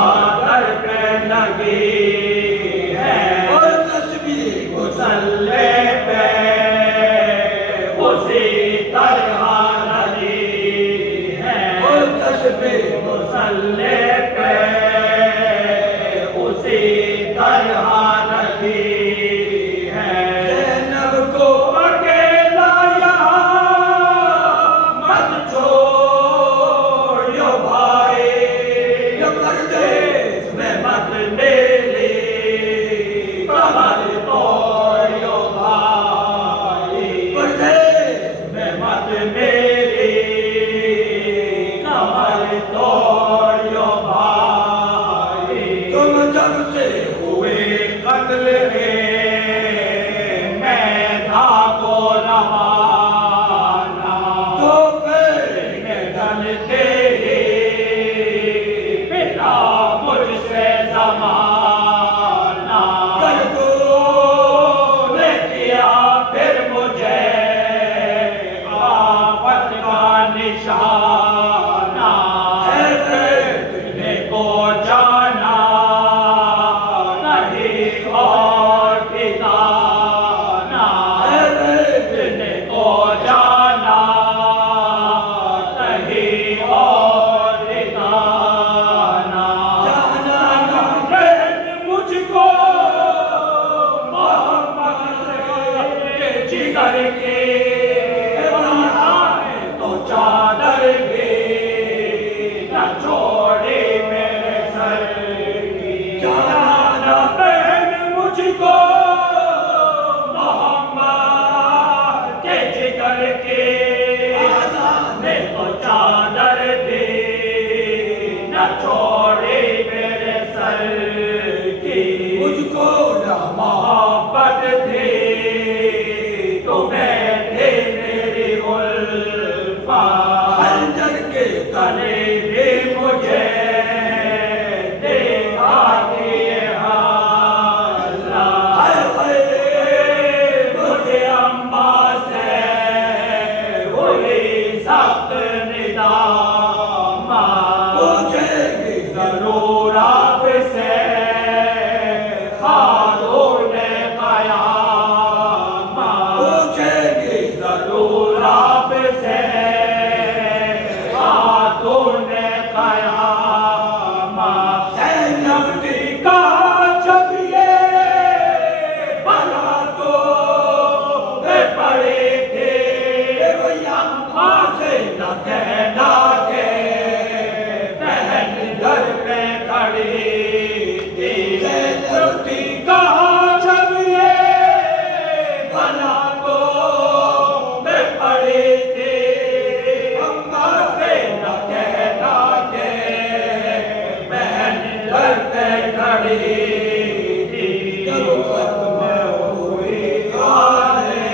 चादर पे लगी है और तस्बीह मुसल्ले पे उसी तरह लगी है और तस्बीह मुसल्ले पे उसी तरह लगी है ज़ैनब को अकेला यहाँ मत छोड़ो भाई ये परदेस मैं मत मेरी कमर तोड़ो भाई परदेस मैं मत मेरी कमर तोड़ो भाई तुम जब से हुए कत्ल के मैं था को रवाना तो फिर मैदान तेरे मेरा मुझसे ज़माना कर दो ने किया फिर मुझे आफत का निशाना है तुझने को जाना नहीं और ठिकाना तुझने को जाना नहीं और ठिकाना जाना रहम मुझको मोहम्मद के जिगर के बनाए तो चादर भी न छोड़े मेरे सर की जाना रहम मुझको मोहम्मद के जिगर के ने तो चादर भी न छोड़े मेरे सर की मुझको ना मोहब्बत थी तुम्हें थे मेरी उल्फा खंजर के तले भी मुझे देखा दिए हाज़रा हाय हाय मुझे अम्मा से हुई सख्त निदामा पूछेंगे जरूर आपसे खातून क़यामा पूछेंगे जरूर आपसे खातून क़यामा ज़ैनब की का जब ये बना तो वे पड़े थे भैया माँ से न कहना के बहन घर पे खड़ी थी लड़की कहा जब ये बना तो वे पड़े थे अम्मा से न कहना के बहन घर पे खड़ी थी जब खत्म हुई हाले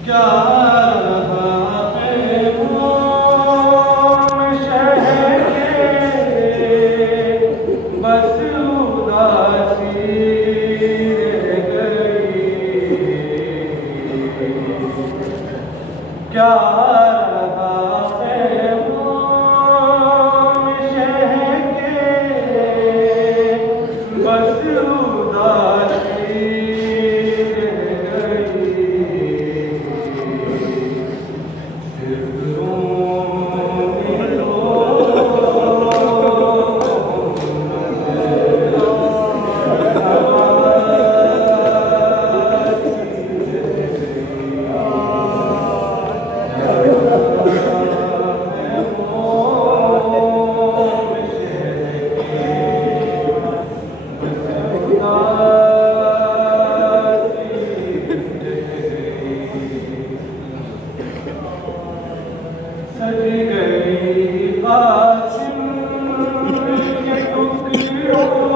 क्या रहा है मोम शह के बस उदासी रह गई सज गई कासिम के टुकड़ों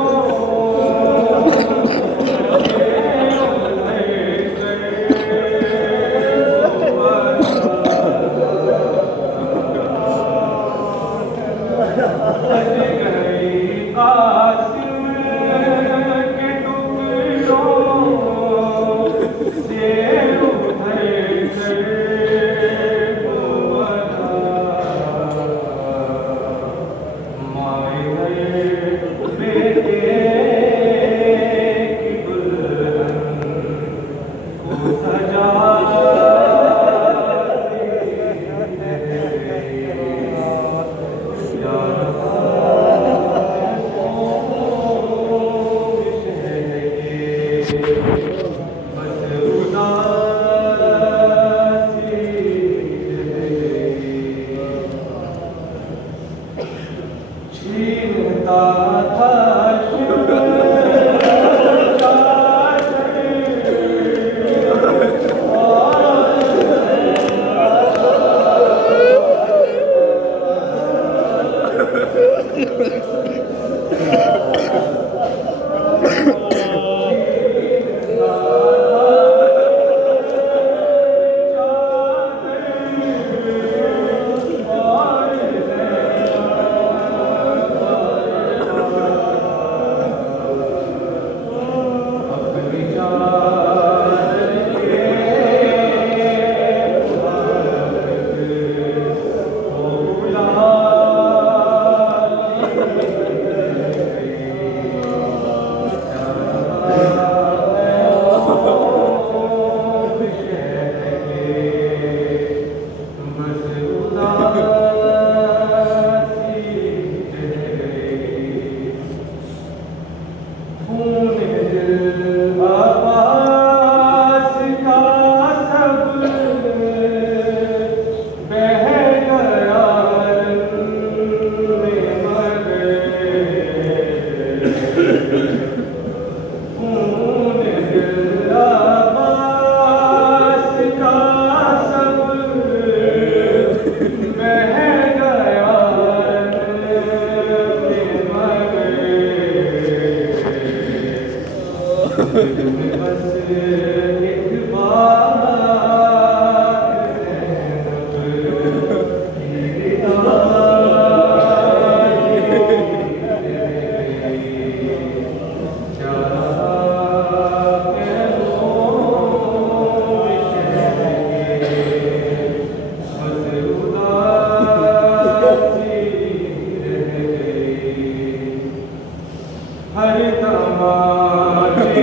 हर तमाचे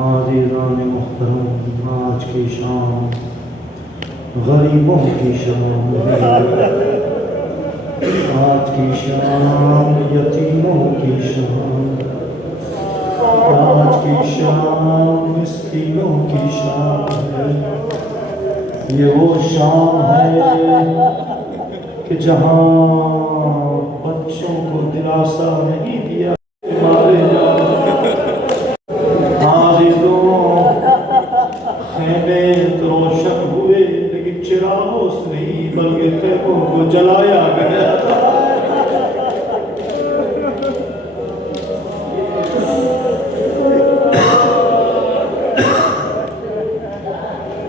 आदीनान मुहतरम, आज की शाम गरीबों की शाम है, आज की शाम यतीमों की शाम, आज की शाम मिस्कीनों की शाम है। ये वो शाम है कि जहाँ बच्चों को दिलासा नहीं दिया मारे खेमे तो रोशन हुए, लेकिन चिरागों से नहीं बल्कि खेमों को जलाया गया था।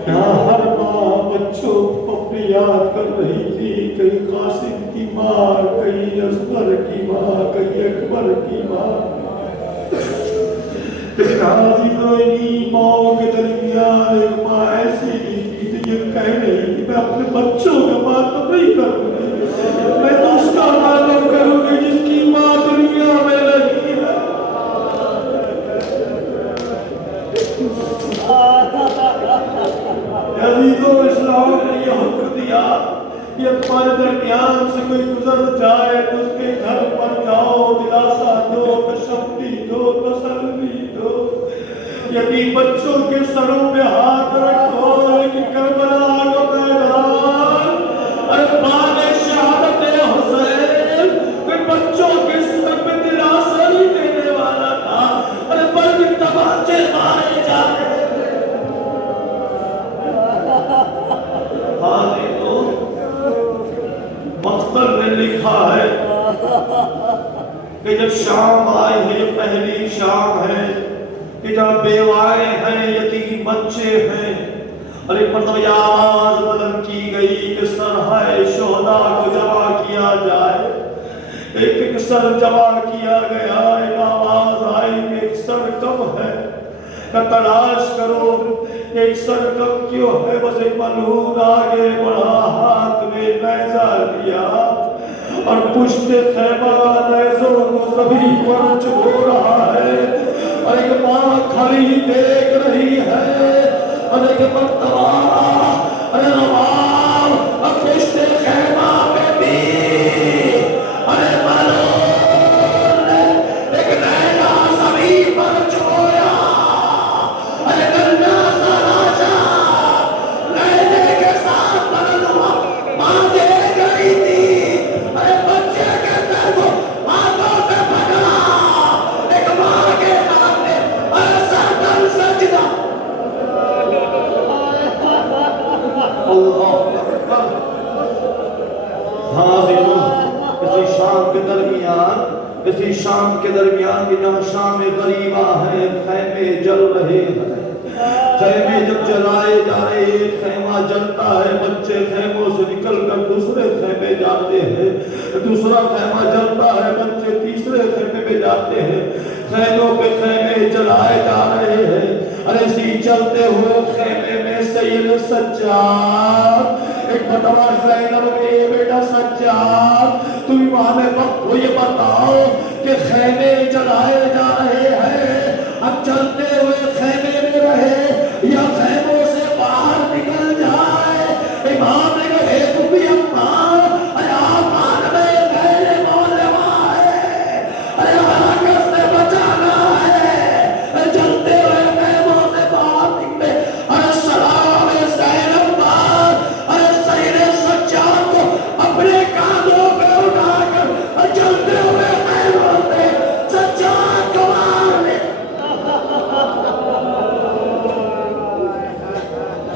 यहाँ हर माँ बच्चों को अपनी याद कर रही थी, कहीं कासिम की माँ, कहीं असगर की माँ, कहीं अकबर की माँ। माओ के दरमियान एक माँ ऐसी नहीं थी तो ये कह रही कि मैं अपने बच्चों का मातम नहीं करूंगी, मैं तो उसका मातम करूंगी जिसकी माँ दुनिया में नहीं है। अजीजों, इस्लाम ने यह हुक्म दिया कि तुम्हारे दरमियान से कोई गुजर जाए तो उसके घर पर जाओ, दिलासा दो, तशफ्फी दो, तसल्ली दो, यतीम बच्चों के सरों पे हाथ रखो। लेकिन करबला का मैदान, अरे बाने शहादत हुसैन कोई बच्चों के सर पे दिलासा नहीं देने वाला था, अरे बल्कि तमाचे मारे जा रहे थे। मख्तर ने लिखा है कि जब शाम आए है, पहली शाम है कि जब बेवाएं हैं, यतीम बच्चे हैं, और एक मतलब आवाज बुलंद की गई कि सरहाए शोहदा को जमा किया जाए। एक एक सर जमा किया गया, एक आवाज आई कि एक सर कम है, तलाश करो एक सर कम क्यों है। बस एक मलहून आगे बढ़ा, हाथ में नैजा लिया और पुश्ते खैमा नैजों को सभी पर चुभो रहा है। और एक माँ खड़ी देख रही है, और एक मर्तबा अरे नवाब अब पुश्ते खैमा में भी अरे मलहून एक नैजा सभी पर चुभोया। अरे गन्ना सा राजा नैजे के साथ बरनुआ माँ दे गई थी, अरे बच्चे के सर को हाथों से पकड़ा। एक माँ के हाथ में अरे सरदन सजदा। अल्लाह अकबर। हाज़िरों, इसी शाम के दरमियान की जहाँ शाम गरीबा है, खैमे जल रहे हैं। खैमे जब जलाए जा रहे हैं, खैमा जलता है, बच्चे खैमों से निकलकर दूसरे खैमे जाते हैं, दूसरा खैमा जलता है, बच्चे तीसरे खैमे में जाते हैं। खैमों पे खैमे जलाए जा रहे हैं। अरे इसी चलते हुए खैमे में सैयद सज्जाद एक बतवा ज़ैनब के बेटा सज्जाद, तुम वहां में वक्त को ये बताओ कि खैमे जलाए जा रहे हैं, अब चलते हुए खैमे में रहे या खैमों से बाहर निकल जाए। इमाम ने कहा, हे तुम भी अम्मार, अरे आमान में मेरे मौलवा है, अरे हलाकत से बचाना है। चलते हुए खैमों से बाहर निकले, अरे सलाम ज़ैनब बार, अरे सैयद सज्जाद को अपने कांधों पे उठाकर चलते हुए खैमों से सज्जाद को मारने।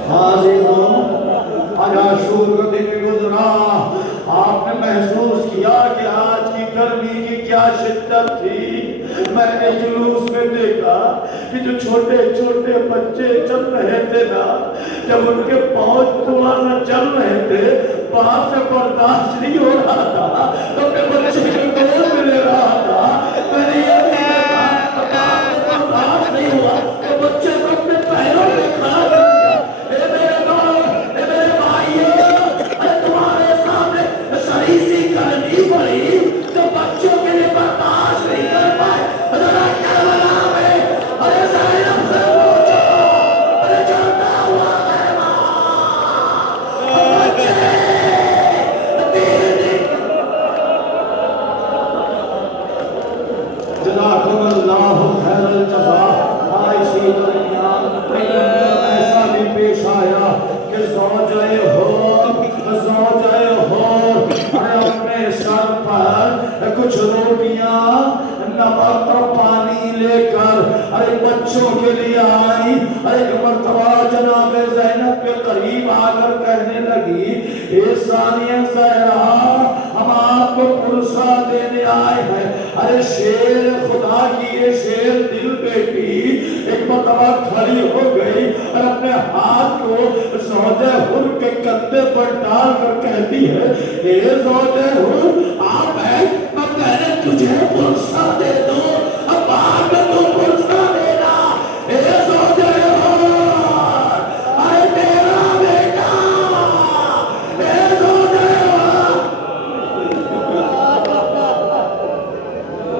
हाज़िरों, आज आशूर का दिन गुजरा, आपने महसूस किया कि आज की गर्मी की क्या शिद्दत थी। मैंने जुलूस में देखा कि जो छोटे छोटे बच्चे चल रहे थे ना, जब उनके पाँव थोड़ा सा चल रहे थे, बाप से बर्दाश्त नहीं हो रहा था, तो अपने बच्चे को गोद में ले रहा था। मैंने ये भी देखा, बाप से बर्दाश्त नहीं हुआ तो बच्चे को अपने पैरों में खड़ा कर दिया। ए मेरे दोस्त, ए मेरे भाइयों, अरे तुम्हारे सामने शरीसी करनी पड़ी तो बच्चों के लिए बर्दाश्त नहीं कर पाए। जरा करबला में, अरे ज़ैनब से पूछो, अरे चलता हुआ खैमा, बच्चे जज़ाकुमुल्लाहु खैरल जज़ा। इसी दरमियान ऐसा भी पेश आया कि ज़ौजाए हो, अरे अपने सर पर कुछ रोटियां नमक और पानी लेकर अरे बच्चों के लिए आई। अरे एक मर्तबा जनाब ज़ैनब के करीब आकर कहने लगी, ए सानिया ज़हरा, हम आपको पुरसा देने आए हैं। अरे शेर खुदा की ये शेर दिल बेटी एक मर्तबा खड़ी हो गई और अपने हाथ को ज़ौजे हुर के कंधे पर डाल कर कहती है, ए ज़ौजे हुर, आप है, मैं पहले तुझे पुरसा दे दो, अब बाद में तू पुरसा देना। ए ज़ौजे हुर, अरे तेरा बेटा, ए ज़ौजे हुर।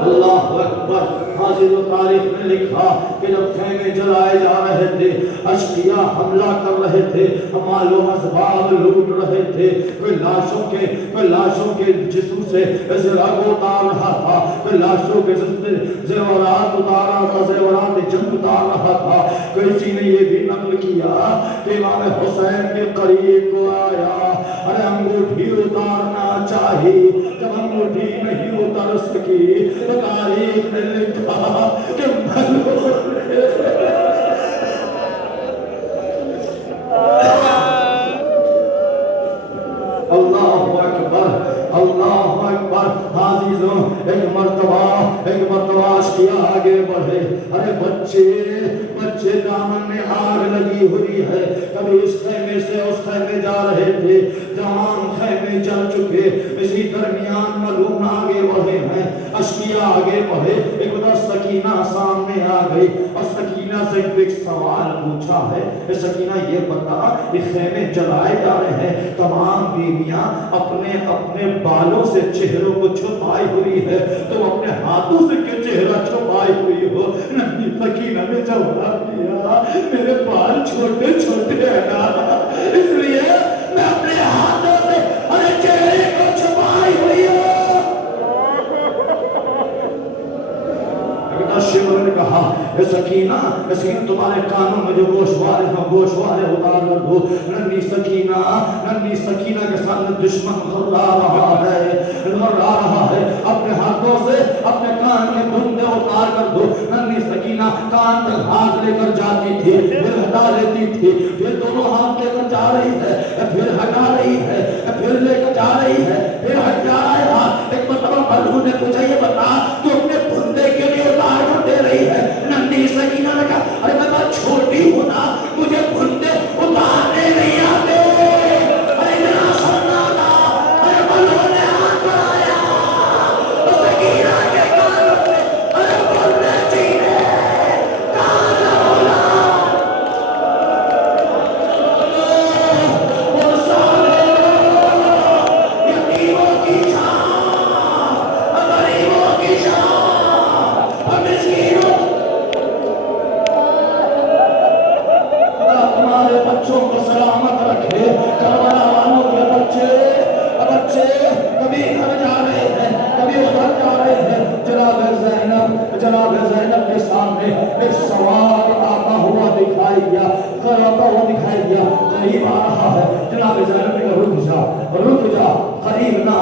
अल्लाहु अकबर। हाजिर तारीख में लिखा कि जब खैमे जलाए जा रहे थे, अश्किया हमला कर रहे थे, मालो असबाब लूट रहे थे, कोई लाशों के जिस्म से ज़रा को उतार रहा था, कोई लाशों के जिस्म से ज़ेवरात उतार रहा था, ज़ेवरात जंग उतार रहा था। किसी ने ये भी नकल किया कि इमाम हुसैन के करीब को आया, अरे अंगूठी उतारना चाहिए, जब अंगूठी नहीं उतर सकी तो तारीख ने लिखा कि अल्लाहु अकबर, अल्लाहु अकबर। हाज़िरों, एक मर्तबा अश्किया आगे बढ़े। अरे बच्चे दामन में आग लगी हुई है, कभी इस खैमे से उस खैमे जा रहे थे, तमाम खैमे जल चुके। इसी दरमियान मलून आगे बढ़े हैं, अश्किया आगे बढ़े। एक बार सकीना सामने आ गई और सकीना से एक सवाल पूछा है, सकीना ये बता, ये खैमे जलाए जा रहे हैं, तमाम बीवियां अपने अपने बालों से चेहरों को छुपाई हुई है, तुम अपने हाथों से क्यों चेहरा छुपाई हुई हो? नन्ही सकीना ने जवाब दिया, मेरे बाल छोटे छोटे हैं ना, इसलिए मैं अपने हाथों से अरे चेहरे को छुपाई हुई हूँ। शिवर ने कहा, सकीना तुम्हारे कानों में जो गोशवारे हैं, गोशवारे उतार कर दो। नन्ही सकीना के सामने दुश्मन घबरा रहा है, अपने हाथों से अपने कान में धुंधे उतार कर दो। नन्ही सकीना कान में हाथ लेकर जाती थी, फिर हटा लेती थी, फिर दोनों हाथ लेकर जा रही है, फिर हटा रही है, फिर लेकर जा रही है, फिर हट जा रहा है हाथ। एक मतलब बलू ने पूछा, ये बता तू अपने धुंधे के लिए उतार कर दे रही है? नन्ही सकीना ने कहा, अरे मैं बहुत छोटी हूँ ना, मुझे धुंधे उतारने नहीं आते। अरे जरा सुनना था, अरे बलू ने हाथ बढ़ाया, सकीना के कानों से अरे धुंधे बच्चों को सलामत रखे। करबला वालों के बच्चे कभी घर जा रहे हैं, कभी उधर जा रहे हैं। जनाब ज़ैनब के सामने एक सवार आता हुआ दिखाई दिया, करीब आ रहा है। जनाब ज़ैनब ने रुक जा, करीब ना।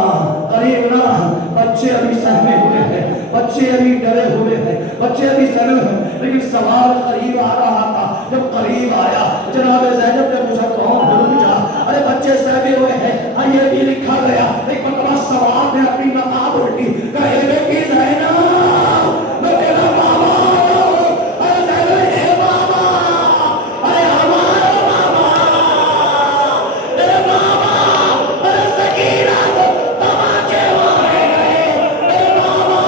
बच्चे अभी सहमे हुए हैं, बच्चे अभी डरे हुए हैं, बच्चे अभी सहमे हुए हैं, लेकिन सवार करीब आ रहा था। जब करीब आया, जनाब ज़ैनब ने पूछा कौन? रुक जा। अरे बच्चे सहमे हुए हैं। ये भी लिखा गया, एक मतलब सवार ने अपनी नकाब उल्टी, कहे बेटी ज़ैनब, मैं तेरा बाबा हूं। अरे ज़ैनब, हे बाबा, अरे हमारा बाबा, तेरे बाबा, अरे सकीना को तमाचे मारे गए, मेरे बाबा।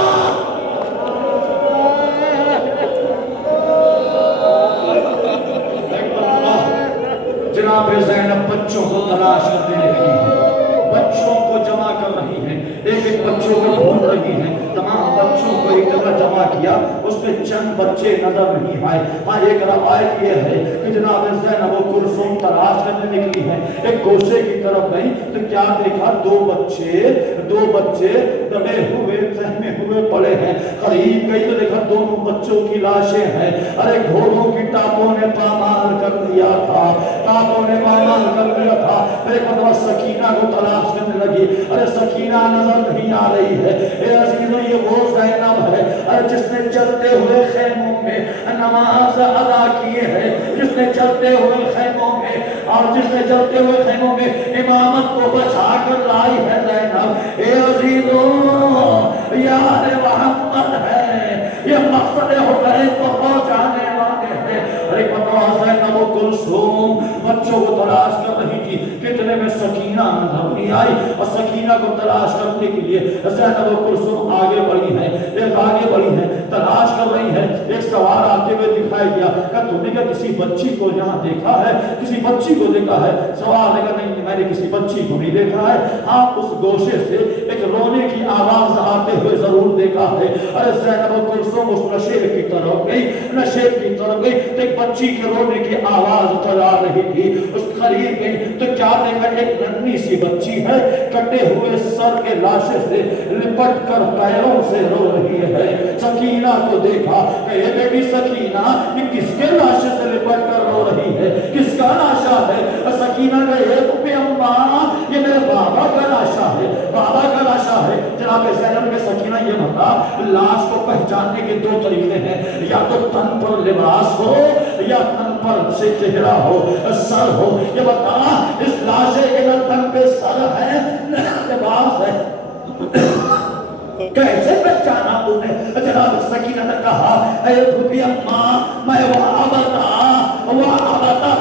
जनाब ज़ैनब बच्चों को तलाश करने लगी, बच्चों को जमा कर रही है, एक बच्चों को ढूंढ रही है। तमाम बच्चों को एक जगह जमा किया, उसमें चंद बच्चे नजर नहीं आए। हाँ, एक रवायत ये है कि जनाब ज़ैनब वो कुलसूम तलाश करने निकली है, एक गोशे की तरफ गई तो क्या देखा? दो बच्चे दबे हुए, सहमे हुए पड़े हैं। करीब गई तो देखा दोनों बच्चों की लाशें हैं। अरे घोड़ों की टापों ने पामाल कर दिया था, एक मतलब सकीना को तलाश करने लगी। अरे सकीना नजर नहीं आ रही है। ये वो ज़ैनब है, अरे जिसने चलते हुए खैमों में नमाज अदा किए है, जिसने चलते हुए खैमों में और जिसने चलते हुए खैमों में इमामत को बचा कर लाई है ज़ैनब। ए अजीजों, यार मोहम्मद है, ये मकसद हुसैन को पहुंचाने वाले हैं। अरे बताओ, ज़ैनब कुलसूम बच्चों को तलाश कर रही थी, कितने में सकीना नजर नहीं आई। और सकीना को तलाश करने के लिए ज़ैनब कुलसूम आगे बढ़ी है, तलाश कर रही है। एक सवार आते हुए दिखाई दिया, क्या तुमने क्या किसी बच्ची को यहाँ देखा है? किसी बच्ची को देखा है? सवाल है, नहीं मैंने किसी बच्ची को नहीं देखा है। हाँ, उस गोशे से एक रोने की आवाज आते हुए जरूर देखा है। अरे ज़ैनब कुलसूम उस नशेब की तरफ गई तो एक बच्ची के रोने की आवाज उतर आ रही थी। उस करीब गई तो क्या देखा? एक नन्ही सी बच्ची है, कटे हुए सर के लाशे से लिपट कर पैरों से रो रही है। सकीना को देखा, कहे बेटी सकीना, ये किसके लाशे से लिपट कर रो रही है? किसका लाशा है? सकीना कहे अम्मा, ये मेरे बाबा का लाशा है, जनाब ज़ैनब के सकीना ये बता, लाश को पहचानने के दो तरीके हैं, या तो तन पर लिबास हो या तन पर से चेहरा हो, सर हो। ये बता, इस लाशे के न तन पे सर है न लिबास है, कैसे पहचाना तूने? जनाब सकीना ने कहा, अम्मा, मैं वहां बता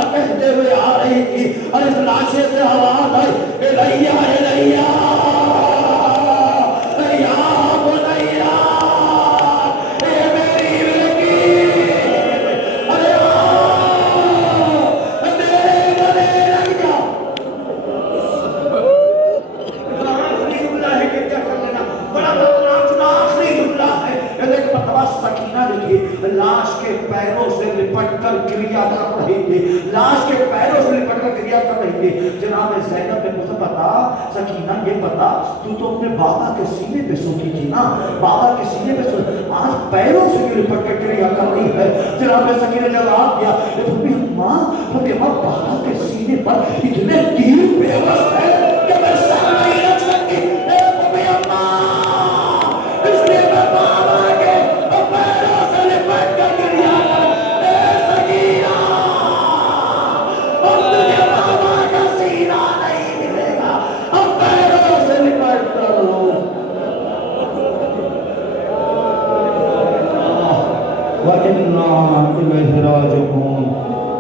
कहते हुए आ रही थी और इस लाशे से आवाज आई, एलैया लाश के पैरों से लिपट कर क्रिया कर रही थी, जनाब ज़ैनब ने मुझे बता, सकीना ये बता, तू तो अपने बाबा के सीने पे सोती थी ना, बाबा के सीने पे सो, आज पैरों से लिपट कर क्रिया कर रही है। जनाब सकीना जवाब दिया, माँ बाबा के सीने पर इतने तीर बेबस है कि मैं सर नहीं रख सकती। इसलिए मैं बाबा के पैरों से लिपट कर क्रिया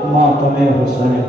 मातम हुसैन।